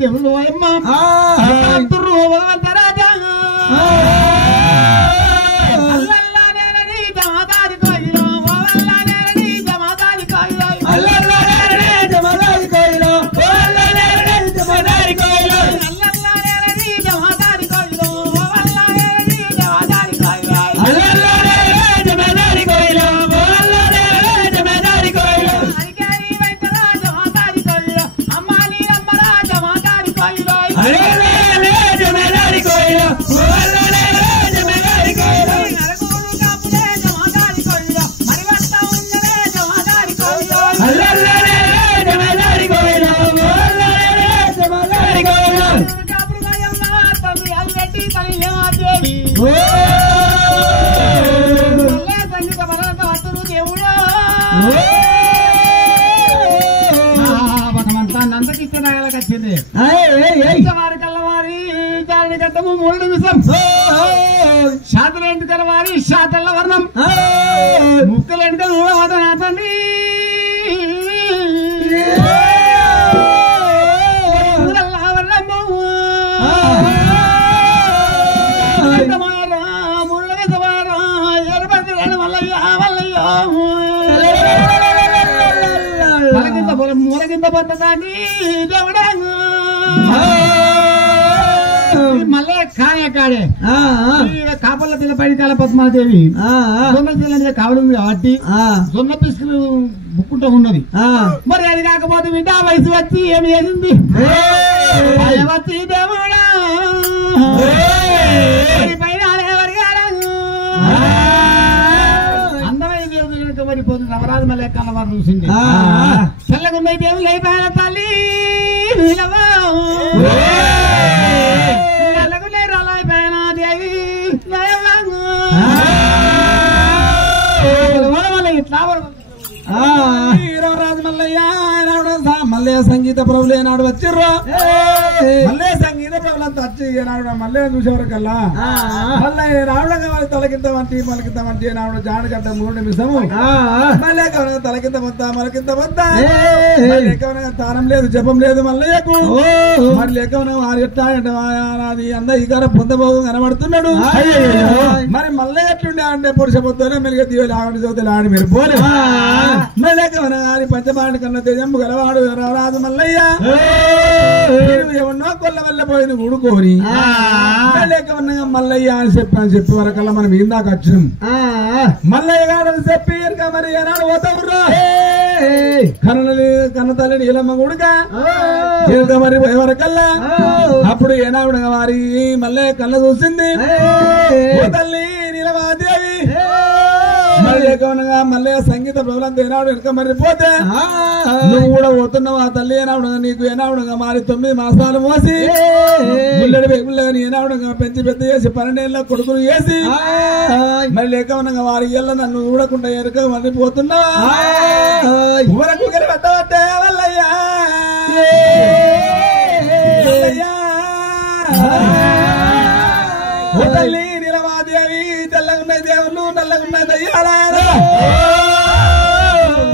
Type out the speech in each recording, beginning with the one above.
దేవుడు అమ్మ భగవంతరాజా శాతలేంటి తెలవారి శాతల్ల వర్ణం ముక్కలేంటి తండ్రి మూలకింత పొందదాన్ని దేవుడా మళ్ళీ కానే కాడే కాపర్ల పిల్ల పైన కాల పద్మాదేవి సొన్న పిల్ల కావడం కాబట్టి సొన్న పిసుకులు బుక్కుంటూ ఉన్నది. మరి అది కాకపోతే వింటే ఆ వయసు వచ్చి ఏమి చేసింది వచ్చి దేవుడా పైన అందమైన దేవుడు మరి పోతుంది నవరాజు మళ్ళీ కలవారు చూసింది చల్లగున్న దేవుడు అయిపోయిన తల్లి రాజు మల్లయ్య మల్లయ్య సంగీత ప్రభులు ఏనాడు వచ్చిర్రు మల్లయ్య సంగీత ప్రభులంతా వచ్చి ఏనాడు మల్లయ్య చూసేవరకల్లా మల్లయ్య రావడం కావాలి తలకింత వంటి మలకింత వంటి ఏనాడు జానగడ్డ 3 నిమిషము మల్లయ్య కవనగా తలకింత మొత్త మలకింత మొత్త లేకవనగా తానం లేదు జపం లేదు మల్లయ్యకు మరి లేకవన వారి ఎట్టాది అంద ఈగార పొందబోగు కనబడుతున్నాడు. మరి మల్లయ్య ఎట్లుండే అంటే పురుషపోతూనే మెరుగ దీవులు ఆగడి చదువులు ఆడి మీరు పోలే మల్లెకవన గారి పంచబాణి కన్నా తెజంపు గలవాడు రాజు మల్లయ్య ఎవరినో కొల్ల వల్ల పోయింది ఊడుకోని మల్లెకవన్నగా మల్లయ్య అని చెప్పి వరకల్లా మనం ఇందాక వచ్చినాం. మల్లయ్య గారు చెప్పి మరి ఏనాడు పోతావురా కన్న తల్లి నీలమ్మ గుడుక మరి వరకల్లా అప్పుడు ఏనాడు వారి మల్లయ్య కళ్ళ చూసింది తల్లి నీలమాదేవి మల్లయ్య సంగీత ప్రభులంతా ఏనాడు వెనక మరి పోతే నువ్వు కూడా పోతున్నావు ఆ తల్లి ఏనాడు నీకు ఏనాడు మరి 9 మాసాలు మోసి ముల్లడి వెగుళ్ళని ఏనాడు పెంచి పెద్ద చేసి 12 ఏళ్ళ కొడుకులు చేసి మరి లేకవనగా వారి ఇళ్ళ నన్ను చూడకుండా ఎనక మరి పోతున్నావా ఊరకు పెట్టబట్టే వల్లయ్యా తల్లి నీలమాదేవి తెల్లగున్నాయి దేవుళ్ళు నల్లగున్నాయి దయ్యాలు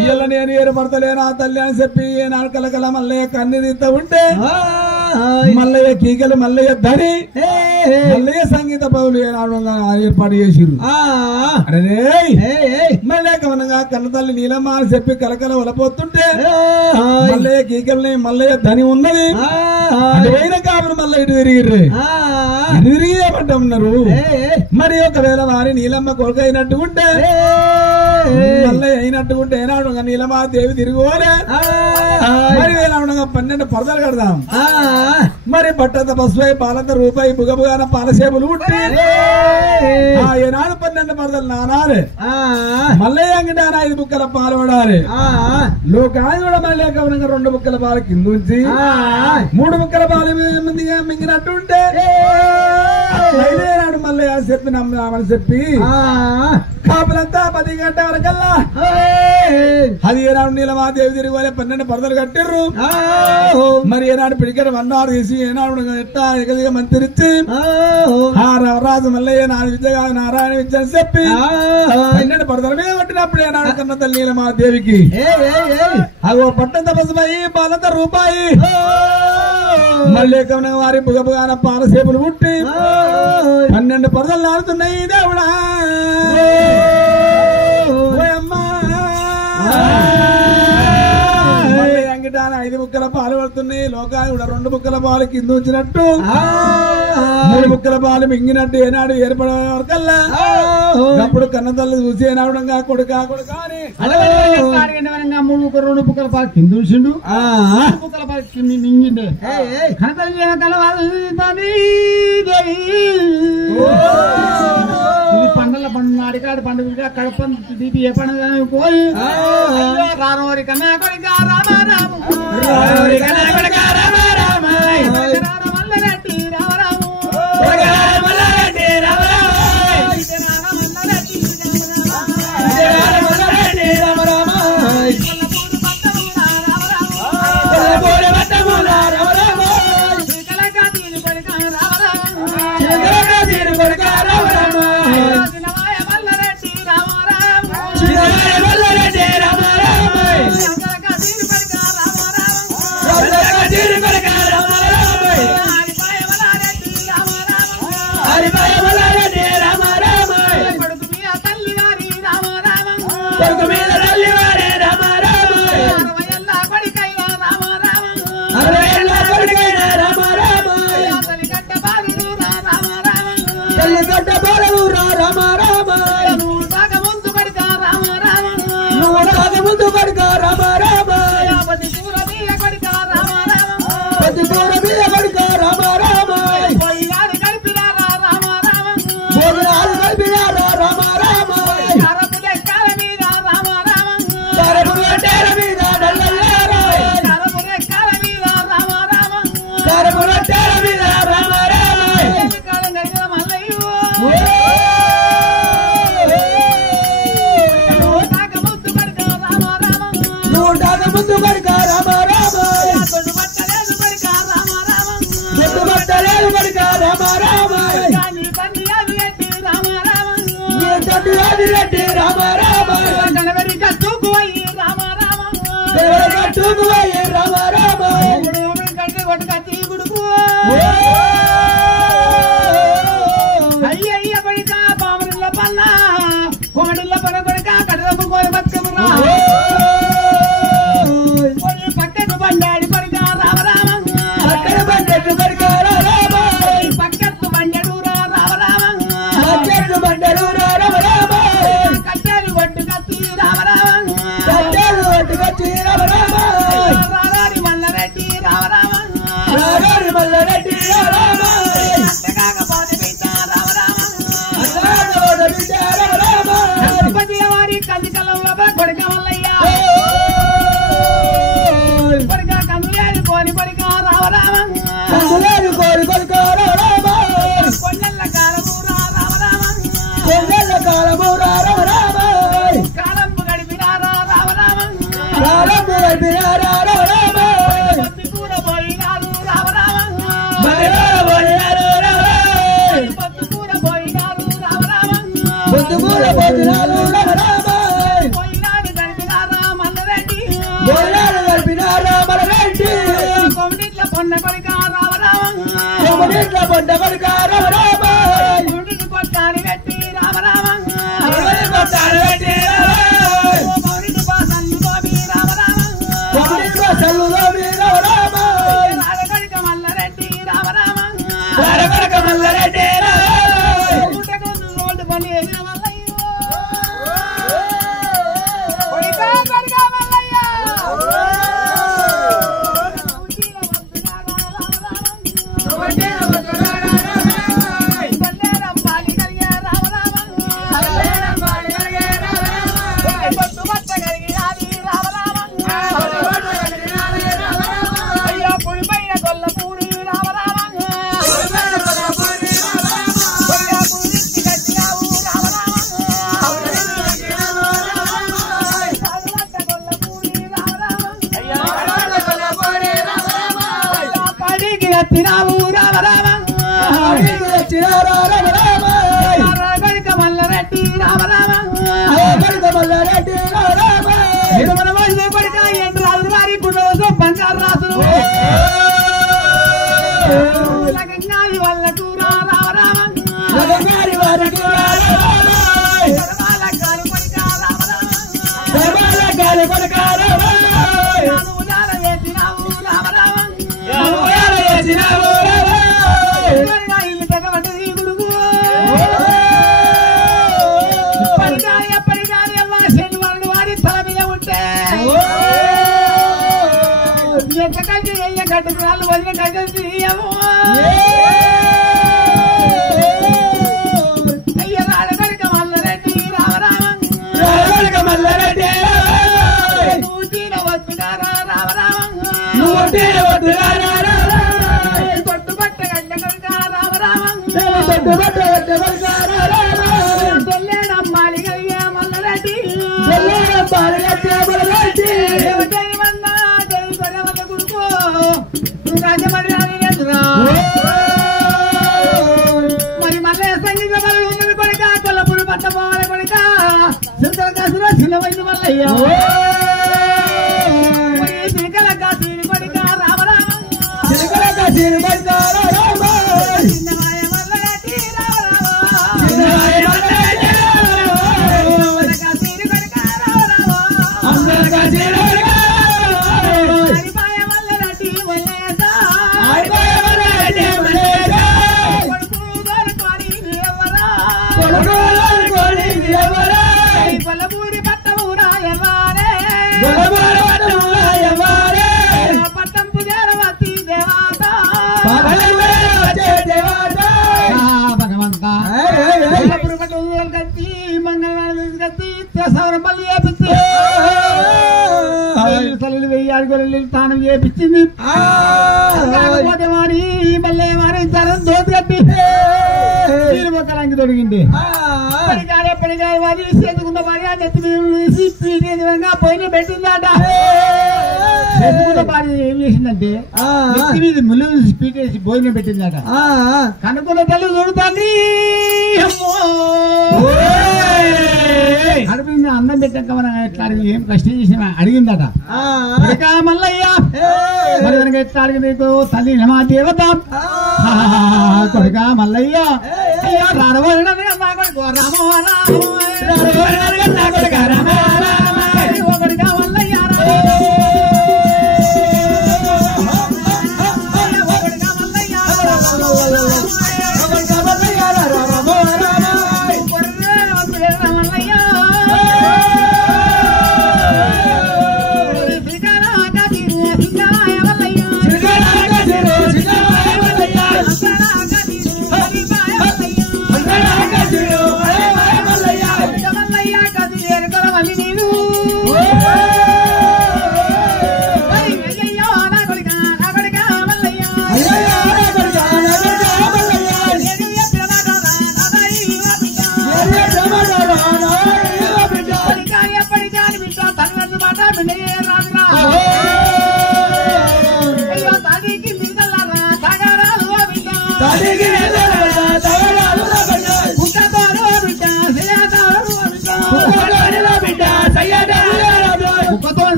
ఇయ్యల నేను ఏర్పడతలేనా తల్లి అని చెప్పి ఏనాడు కలకల మల్లయ్య కన్ని తీస్తా ఉంటే మల్లయ్య కీకలు మల్లయ్య ధని మల్లయ్య సంగీత పౌలు ఏనాడు ఏర్పాటు చేసిరు. మల్లయ్య కవనంగా కన్న తల్లి నీలమ్మ అని చెప్పి కలకల వలపోతుంటే మల్లయ్య కీకల్ని మల్లయ్య ధని ఉన్నది అయిన కాబట్టి మళ్ళీ ఇటు తిరిగిర్రే ఇటు తిరిగి ఏమంటున్నారు. మరి ఒకవేళ వారి నీలమ్మ కొడుకు అయినట్టు ఉంటే మల్లయ్య అయినట్టు ఉంటే ఏనాడు నీలమాదేవి తిరిగిపోలే మరి ఏనాడు 12 పరదలు కడదాం మరి బట్టంత పసుపై పాలంత రూపాయి బుగబుగాన పాలసేపులు ఉట్టి ఏనాడు 12 పరదలు నానాలి మల్లయ్య అంగడి 5 బుక్కల పాలు పడాలి లోకాయ కూడా మళ్ళీ గమనంగా 2 బుక్కల పాలు కింద ఉంచి 3 బుక్కల పాలు మందిగా మింగినట్టు ఉంటే ఐదేనాడు మల్లయ్య చెప్పి నమ్మని చెప్పి కాపులంతా 10 గంటల వరకల్లా అది ఏనాడు నీలమాదేవి తిరిగి 12 పరదలు కట్టిర్రు. మరి ఏనాడు పిడికడ 1 hour తీసి ఏనాడు ఎట్టా ఎగదిగా మంత్రిచ్చి రాజు మల్లయ్య నా విద్య కాదు నారాయణ విద్య అని చెప్పి 12 పరదల మీద కొట్టినప్పుడు ఏనాడు కన్న తల్లి నీలమాదేవికి అగో పట్టంత పసుమయ్యి పాలంత రూపాయి మళ్ళీ కమన వారి బుగబుగాన పాలసేపులు పుట్టి 12 పరదలు ఆడుతున్నాయి దేవుడా అంగిటాన 5 ముక్కల పాలు పడుతున్నాయి లోకాలు కూడా 2 ముక్కల పాలు కింద వచ్చినట్టు 3 ముక్కల పాలు మింగినట్టు ఏనాడు ఏర్పడే వరకల్లా అప్పుడు కన్నతల్లి చూసి ఏనాడుగా కొడుకా కొడుకా అని 3 ముక్కల పాలు కింద చూసిండు 3 ముక్కల పాలు మింగిండే కన్నతల్లి పండుగ అడికాడు పండుగ కడప దీపి ఏ పండుగ పోయి రానోరి కన్నా కొడుక రామారాము మల్లరెడ్డి రామరాము అయ్యయ్య కొడుక పాముల పన్న కోడిల్ల పన కొడుక కడదపు కోయ బతుకమురా పక్కకు బండాడి కొడుక రామరామ పక్కకు బండెడు కొడుక రామరామ పక్కకు బండెడు రామరామ పక్కకు బండెడు రామరామ కట్టెలు కొట్టు కత్తి రామరామ కట్టెలు కొట్టు కత్తి రామరామ రారారి మల్లరెడ్డి రామరామ రారారి మల్లరెడ్డి రామరామ అంతకాకపోతే బిడ్డ రామరామ అంతకాకపోతే బిడ్డ రామరామ గణపతిల వారి కందికలంలో కొడుక మల్లయ్య కొడుక కందులేరు కోని కొడుక రామరామ కందులేరు కోని కొడుక రామరామ కొన్నెల్ల కాలమూరా రామరామ కొన్నెల్ల కాలమూరా రామరామ కాలంపు గడిపినారా రామరామ కాలంపు గడిపినారా రామరామ పొద్దుకూర పోయినారు రామరామ పోయినారు రామరామ పొద్దుకూర పోయినారు రామరామ పొద్దుకూర పోయినారు రామరామ పోయినారు గడిపినారా మల్లరెడ్డి పోయినారు గడిపినారా మల్లరెడ్డి కొమిటిట్ల పొన్న కొడుక రామరామ కొమిటిట్ల పొన్న కొడుక రామరామ కొమిటికి కొట్టాని వెట్టి రామరామ కొమిటికి కొట్టాని వెట్టి రామరామ కొమిటికి బాసల్లు గోబి రామరామ కొమిటికి బాసల్లు గోబి రామరామ రాడకొడుక మల్లరెడ్డి రామరామ రాడకొడుక మల్లరెడ్డి రామరామ గుట్టకు రోడ్డు పని వేసిన మల్లయ్య కొడుక కొడుక మల్లయ్య తినావు రామరామ కొడుక మల్లరెడ్డి రామరామ కొడుక మల్లరెడ్డి రామరామ మన వయసు కొడుక ఎంట్రాలు వారి కుటుంబం పంచారు రాసులు లగంగారి వాళ్ళకు రావరామ లగంగారి వాళ్ళకు రావరామ గాలి కొడకారవ ఇల్లు తగ్గబడ్డది గుడుగు ఎప్పటికాని అమ్మ శని వాళ్ళు వారి తల మీద ఉంటే ఎంతకంటే ఎయ్య గడ్డకు వాళ్ళు వదిన గడ్డలు అయ్య రాడగడక మల్లరెడ్డి రావరామ మల్లరెడ్డి నువ్వు తీర వద్దుగారా రావరామ తొట్టుబట్ట గడ్డగడక రావరామ తెల్లేడమ్మాలి కలిగే మల్లరెడ్డి దేవదేవన్నా దేవి కొడవల్ల గుడుకో నువ్వు రాజమండ్రి మరి మళ్ళీ సంగీత బలు ఉన్నది కొడుక కొల్లపూరి పట్ట పోవాలి కొడుక చింతల కాసులో చిన్న వయసు మల్లయ్య చిలకల కాసీని కొడుక రామరామ చిలకల కాసీని కొడుక రామరామ చిన్నమాయ మల్లరెడ్డి రామరామ కాసీని కొడుక రామరామ అందర కాసీని కొడుక హరిపాయ మల్లరెడ్డి మల్లేస హరిపాయ మల్లరెడ్డి మల్లేస కొల్లపూరి పట్టమురా ఎవ్వారే పట్టం పుజారవతి దేవాత భగవంత కొల్లపూరి పట్టం కత్తి మంగళవారం కత్తి సౌరం పల్లి చేపించి తల్లి వెయ్యాలి గొర్రెలు తానం చేపించింది కాకపోతే వారి మళ్ళీ వారి తరం దోతి కట్టి మొక్కలంకి తొడిగింది ఎప్పటికాయ వారి చేతుకున్న భార్య నెత్తి మీద పోయిన పెట్టిందట చేతుకున్న భార్య ఏం చేసిందంటే నెత్తి మీద ముళ్ళు స్పీడ్ వేసి భోజనం పెట్టిందట కనుక్కున్న తల్లి చూడుతాంది అడుగు అన్నం పెట్టాక మనం ఎట్లా అడిగి ఏం కష్టం చేసిన అడిగిందట మల్లయ్య మరి కనుక ఎట్లా అడిగింది తల్లి మా దేవత కొడుక మల్లయ్య అయ్యా రారవాలని అన్నా కొడుకు రామో కొడుక రామ కొడుక మల్లయ్య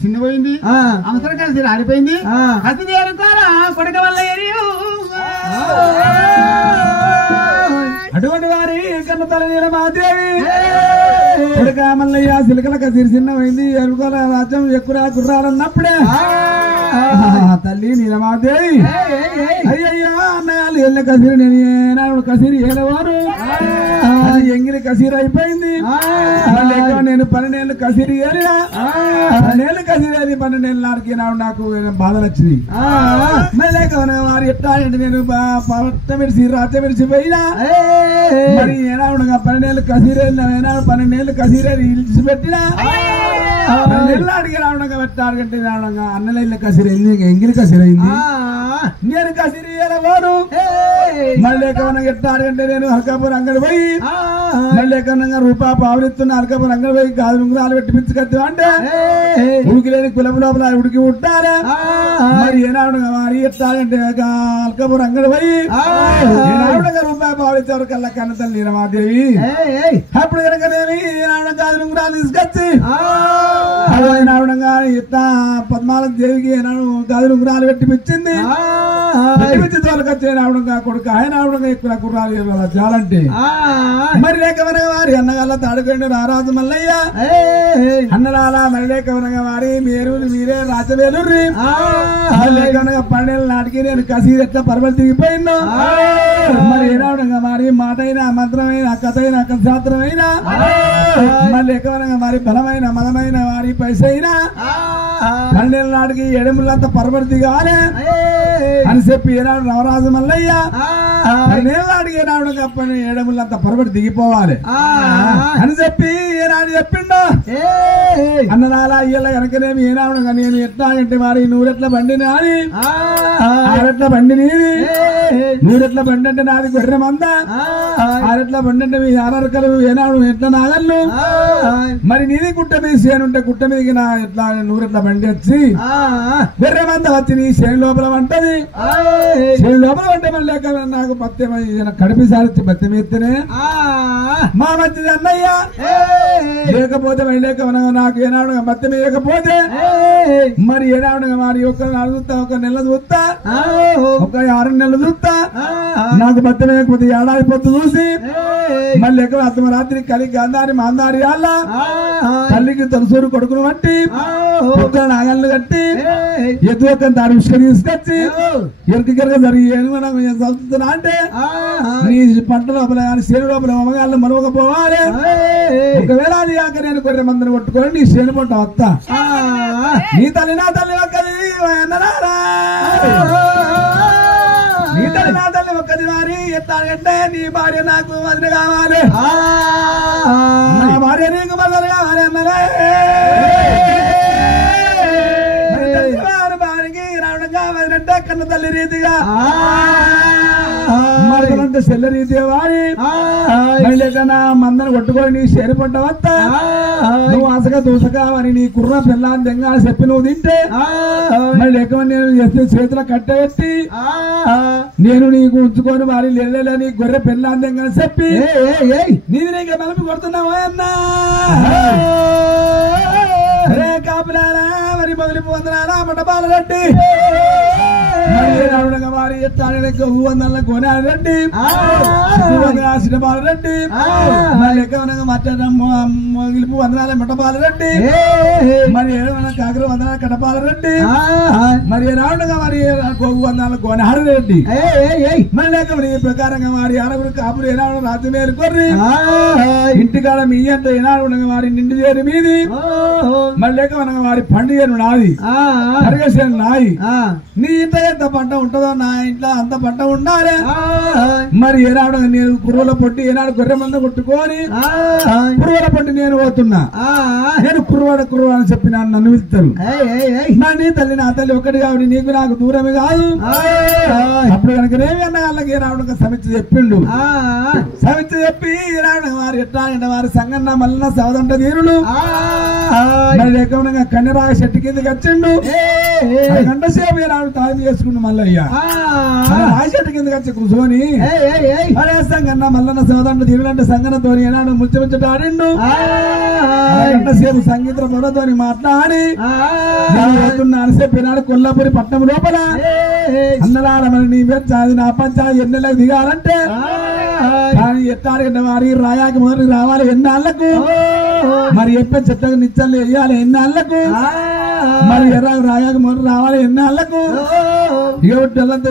చిన్నపోయింది అవసరం ఆడిపోయింది అది కొడక వల్ల కన్నతల నీలమాదేవి కొడుక మల్లయ్య సిలకలక సిరిసిన్నమైంది ఎరుకల రాజ్యం ఎక్కురా కుర్రాలన్నప్పుడే తల్లి నీలమాదేవి అయ్యయ్యో అన్నగాళ్ళు ఎల్ల కసిరి నేను ఏనాడు కసిరి ఏలవారు ఎంగిలి కసిరి అయిపోయింది నేను 12 కసిరి ఏరియా 12 కసిరి అది 12 నాటికి నాకు బాధ నచ్చింది మళ్ళీ వారు ఎట్లా అంటే నేను పట్టమిడిసి రాచమిడిసి పోయినా మరి ఏనాడు 12 కసిరి ఏనాడు 12 కసిరి ఇలిచి పెట్టినా 12 నాటికి రావడంగా పెట్టాడుకంటే రావడంగా అన్నల కసిరి ఎంగిలి కసిరి అయింది నేను కసిరి ఏలవాడు మళ్ళీ ఎట్టాడంటే నేను హల్కాపూర్ అంగడి పోయి మళ్ళీ కన్నా రూపా పావులెత్తున్న హల్కాపూర్ అంగడి పోయి గాజు ఉంగరాలు పెట్టి పిచ్చుకొద్దాం అంటే ఉడికి లేని కులం లోపల ఉడికి ఉంటారా మరి ఏనాడు మరి ఎట్టాడంటే హల్కాపూర్ అంగడి పోయి ఏనాడుగా రూపాయి పావులెత్తారు కల్లా కన్న తల్లి నీలమాదేవి అప్పుడు కనుకనేమి ఏనాడు గాజు ఉంగరాలు తీసుకొచ్చి ఏనాడుగా ఇట్లా పద్మాలకు దేవికి ఏనాడు గాజు ఉంగరాలు పెట్టి పిచ్చింది కొడుకు ఆయన ఎక్కువ కుర్రాలు చాలంటే మరి లేకవనగా వారి అన్నగాళ్ళ తాడుకండి రారాజు మల్లయ్య అన్నలాల మరి లేకవనగా వారి మీరే రాజవేలుర్రి లేకవనగా 12 నాటికి నేను కసీరు ఎట్లా పర్వలు దిగిపోయినా మరి ఏనాడుగా మరి మాట అయినా మంత్రమైన కథ అయినా కథశాస్త్రమైన మరి లేకవనగా మరి బలమైన మలమైన వారి పైస అయినా 12 నాటికి ఎడములంతా పర్వలు దిగాలి అని చెప్పి ఏనాడు నవరాజు మల్లయ్య నేలాడికి ఏనాడు కప్పని ఏడములంతా పొరబడి దిగిపోవాలి అని చెప్పి ఏనాడు చెప్పిండు అన్నదాలా అయ్యల కనుకనేమి ఏనాడు నేను ఎట్లా అంటే మరి నూరెట్ల బండిని అని ఆరెట్ల బండి నీది నూరెట్ల బండి అంటే నాది గొర్రె మంద ఆరెట్ల బండి అంటే మీ ఆరరకలు ఏనాడు ఎట్లా నాగళ్ళు మరి నీది గుట్ట మీద చేనుంటే గుట్ట మీదకి నా ఎట్లా నూరెట్ల బండి వచ్చి గొర్రె మంద వచ్చి నీ చేను లోపల వంటది లోపల అంటే మళ్ళీ నాకు పత్యం కడిపి సారి పత్యం ఎత్తేనే మా మంచిది అన్నయ్య లేకపోతే వెళ్ళలేక నాకు ఏనాడు పత్యం వేయకపోతే మరి ఏనాడు మరి ఒక నాడు చూస్తా ఒక నెల చూస్తా ఒక 6 నెలలు చూస్తా నాకు పత్యం వేయకపోతే ఏడాది పొత్తు చూసి మళ్ళీ ఎక్కడ అర్ధరాత్రి కలిగి గంధారి మాందారి అల్ల తల్లికి తొలసూరు కొడుకును బట్టి ఒక్క నాగళ్ళు కట్టి ఎదురు ఒక దారి ఉష్క తీసుకొచ్చి ఎరక జరిగి చదువుతున్నా అంటే నీ పంట లోపల కానీ శని లోపల అమ్మగాళ్ళు మరొకపోవాలి ఒకవేళ అది కాక నేను కొర్రె మందిని కొట్టుకొని నీ శని పంట వస్తా నీ తల్లి నా తల్లి ఒక్కది అన్నరారా నీ తల్లి నా తల్లి ఒక్కది వారి ఎత్తాలంటే నీ భార్య నాకు వదిలి కావాలి నా భార్య నీకు వదిలి కావాలి అన్నరే అంటే కన్న తల్లి రీతిగా మరొకలంటే చెల్ల రీతిగా వారి లేకన్నా మందను కొట్టుకొని నీ చేరిపడ్డ వద్ద నువ్వు ఆసగా దూసగా మరి నీ కుర్ర పిల్లని దెంగా చెప్పి నువ్వు తింటే మరి లేకమని నేను చేస్తే చేతుల కట్టబెట్టి నేను నీకు ఉంచుకొని వారి లేలే నీ గొర్రె పిల్లని దెంగా చెప్పి నీది నీకే మలిపి కొడుతున్నావా అన్నా రే కాపులారా మరి మొదలిపు వందనాలా మండపాల రెడ్డి వారి వందల కోనాలు రెడ్డి సినిమాలు రెడ్డి మొగిలిపు వందనాల మిటపాల రెడ్డి మరి కాకర వందనాల కడపాల రెడ్డి మరి రావుడుగా మరి గోగు వందనాల కోనాడు రెడ్డి మళ్ళీ ఈ ప్రకారంగా వారి ఆరుగురు కాపులు ఏనాడు రాత్రి మేలు కొర్రి ఇంటికాడ మీ అంటే ఏనాడు వారి నిండి చేరి మీది మళ్ళీ వారి పండుగ నాది అరగేసేను నాయి నీ ఇంత ఎంత పంట ఉంటుందో నా ఇంట్లో అంత పంట ఉండాలి మరి ఏనాడు నేను కురువుల పొట్టి ఏనాడు గొర్రె మంద కొట్టుకొని కురువుల పొట్టి నేను పోతున్నా నేను కురువాడ అని చెప్పి నన్ను పిలుస్తారు నా నీ తల్లి నా తల్లి ఒక్కటి కాబట్టి నీకు నాకు దూరమే కాదు అప్పుడు కనుక రేవి అన్న వాళ్ళకి ఏనాడు సమీక్ష చెప్పిండు సమీక్ష చెప్పి ఏనాడు వారు ఎట్లా అంటే వారి సంగన్న మల్లన్న సవదంట తీరుడు మరి లేకుండా కన్నెరాగ చెట్టు కిందకి వచ్చిండు గంట సేపు ఏనాడు తాగి చేసుకుండు మల్లయ్య రాయి చెట్టు కిందకి వచ్చి కూర్చొని అరే సంగన్న మల్లన్న సవదంట తీరుడు అంటే సంగనతో ఏనాడు ముచ్చముచ్చట ఆడిండు గంట సేపు సంగీత పొడతో మాట్లాడి అని చెప్పినాడు కొల్లాపురి పట్టణం లోపల అన్నలాడ మరి నీ పెంచాది నా పంచాది ఎన్నెలకు దిగాలంటే కానీ ఎత్తారంటే వారి రాయాకి మొదటి రావాలి ఎన్నాళ్ళకు మరి ఎప్ప చెత్తగా నిచ్చలు వేయాలి ఎన్నాళ్ళకు మరి ఎర్ర రాయాకి మొదటి రావాలి ఎన్నాళ్ళకు ఇక